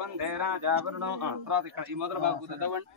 వందే రాజా వరుణం తర్వాత ఇక్కడ ఈ మొదల బాబు చదవండి.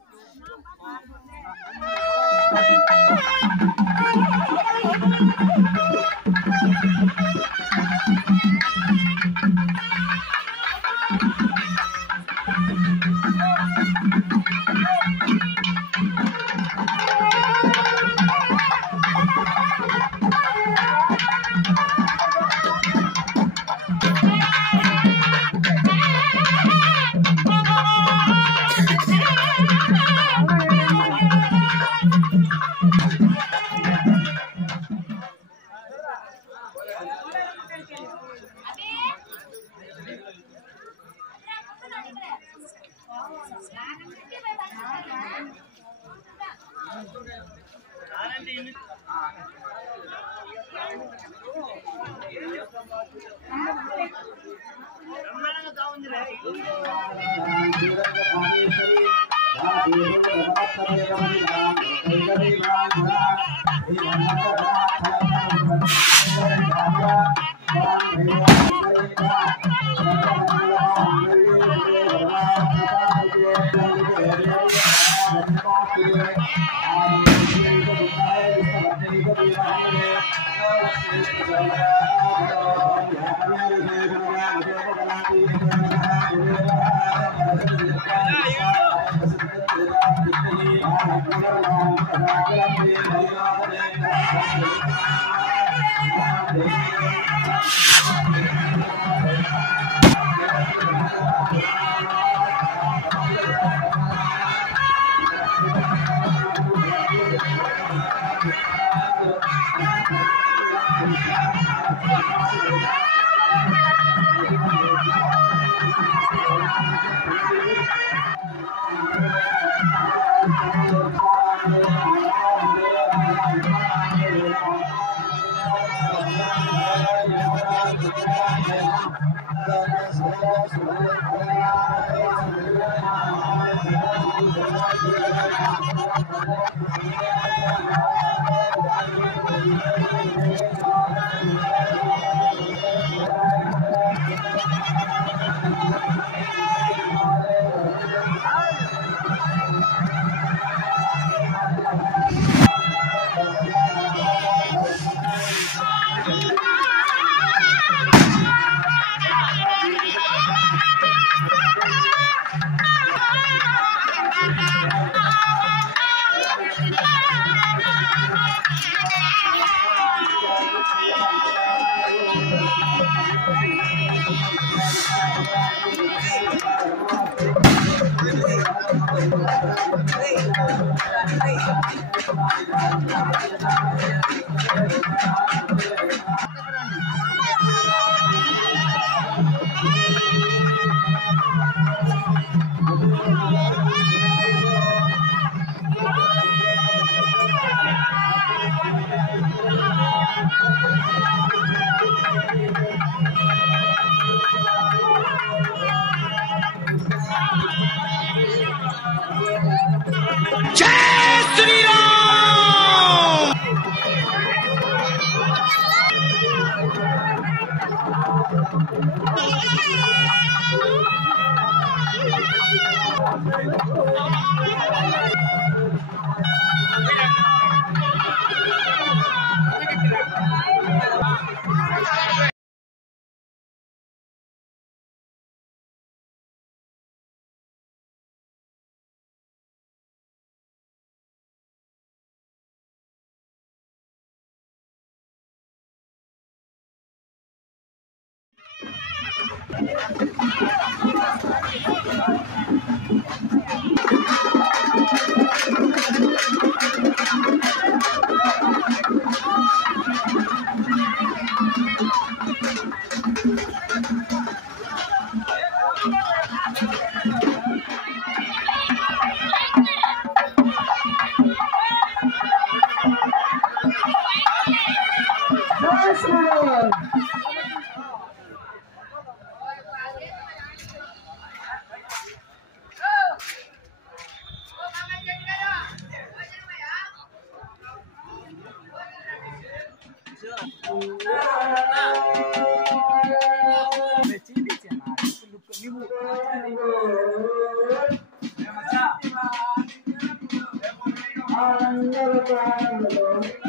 रामचंद्र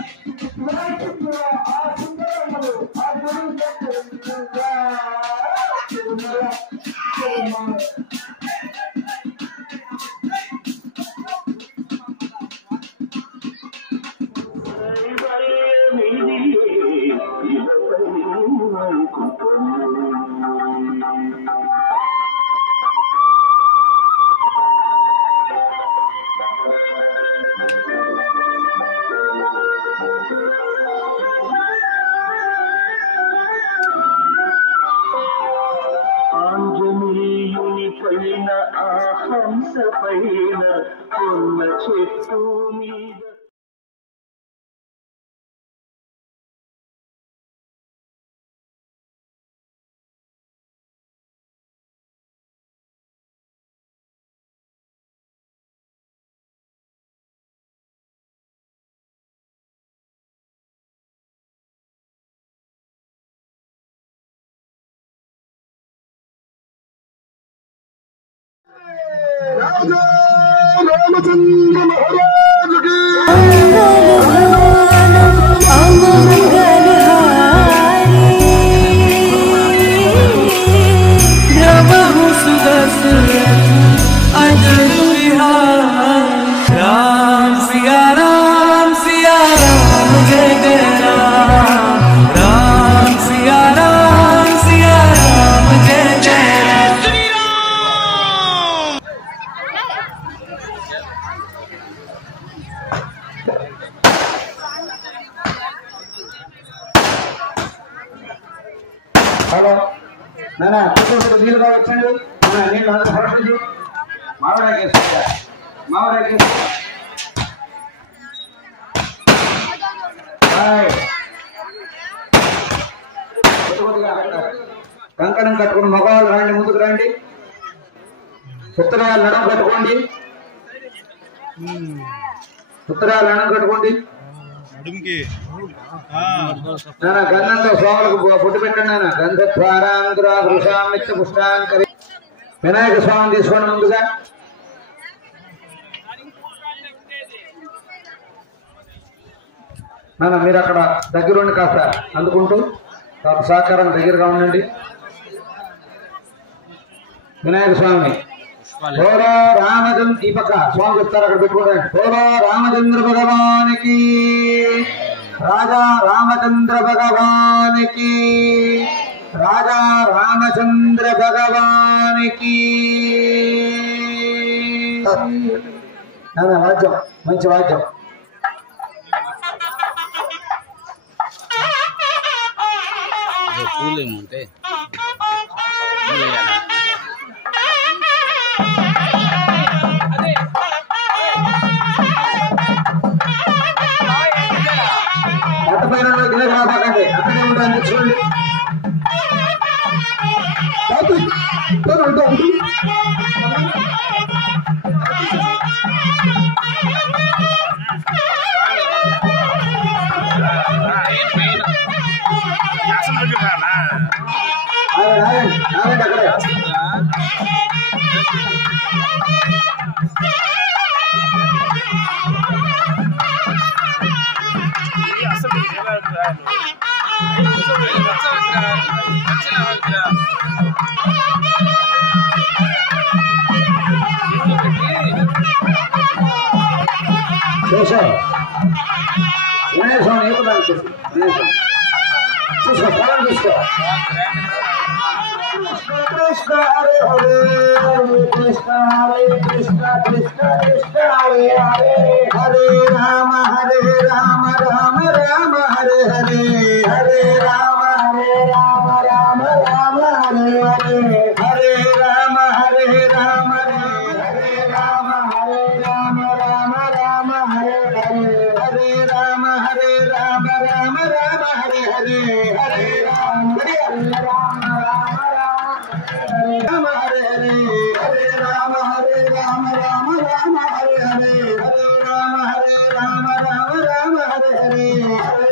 महाराज की राम सिया राम जय जय राम राम सिया राम जय जय హలో నాన్న కూర్చో నీళ్ళు కావచ్చండి నీళ్ళు అందరూ పడుతుంది మామిడాకేసి కంకణం కట్టుకుని మగవాళ్ళు రండి, ముందుకు రండి. ఉత్తరాలు నడం కట్టుకోండి, ఉత్తరాలు నడం కట్టుకోండి. గంధంతో స్వాములకు బొట్టు పెట్టండి. నాన్న గంధద్వారాంధ్రాదృశామిచ్చ పుష్టాంకరి. వినాయక స్వామిని తీసుకోండి ముందుగా. నాన్న మీరు అక్కడ దగ్గరుండి కాస్త అందుకుంటూ సహకారం దగ్గరగా ఉండండి. వినాయక స్వామిని పోలో రామచంద్ర ఈ పక్క స్వామి చెప్తారు, అక్కడ పెట్టుకోండి. పోలో రామచంద్ర భగవానికి, రాజా రామచంద్ర భగవానికి, రాజా రామచంద్ర భగవానికి. వాద్యం మంచి వాద్యం. పూలేముంటే అట్టపైన గిన్నె రాబాకండి, అక్కడే ఉంటాను చూడండి. అక్కడే వినాయక స్వామి ఏమన్నా చూసుకో, ప్రాణం చూసుకో. కృష్ణ హరే హరే కృష్ణ హరే కృష్ణ కృష్ణ కృష్ణ హరే హరే, హరే రామ రామ రామ హరే హరే, హరే రామ రామ రామ హరే హరే, హరే రామ హరే రామ హరే రామ హరే హరే, హరే రామ రామ హరే హరే, హరే రామ రామ హరే హరే, హరే రామ రామ రామ హరే హరే, హరే రామ రామ రామ హరే హరే, హరే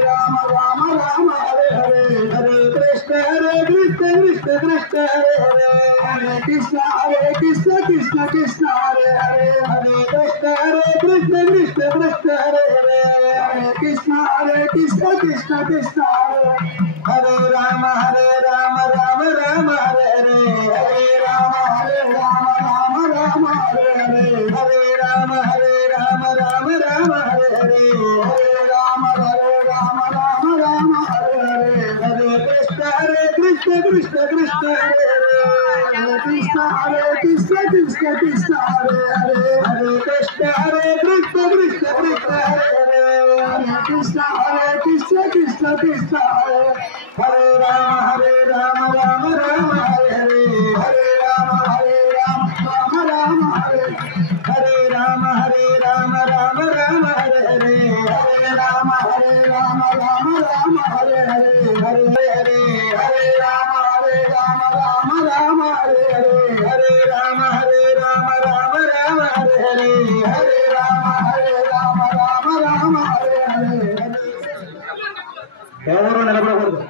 రామ రామ రామ హరే హరే, హరే కృష్ణ కృష్ణ కృష్ణ హరే హరే, హరే కృష్ణ కృష్ణ కృష్ణ హరే హరే, హరే కృష్ణ हरे हरे कृष्ण कृष्ण कृष्ण हरे राम राम राम हरे हरे हरे राम राम राम हरे हरे हरे राम राम राम हरे हरे हरे राम राम राम हरे हरे हरे कृष्ण कृष्ण कृष्ण हरे हरे कृष्ण कृष्ण कृष्ण हरे हरे हरे कृष्ण कृष्ण कृष्ण हरे हरे हरे कृष्ण कृष्ण कृष्ण हरे हरे राम राम हरे हरे हरे राम राम हरे हरे राम राम हरे हरे हरे राम राम हरे हरे हरे हरे हरे राम राम हरे हरे हरे राम हरे राम हरे हरे हरे राम राम हरे हरे ఎవరు నిలబడకూడదు.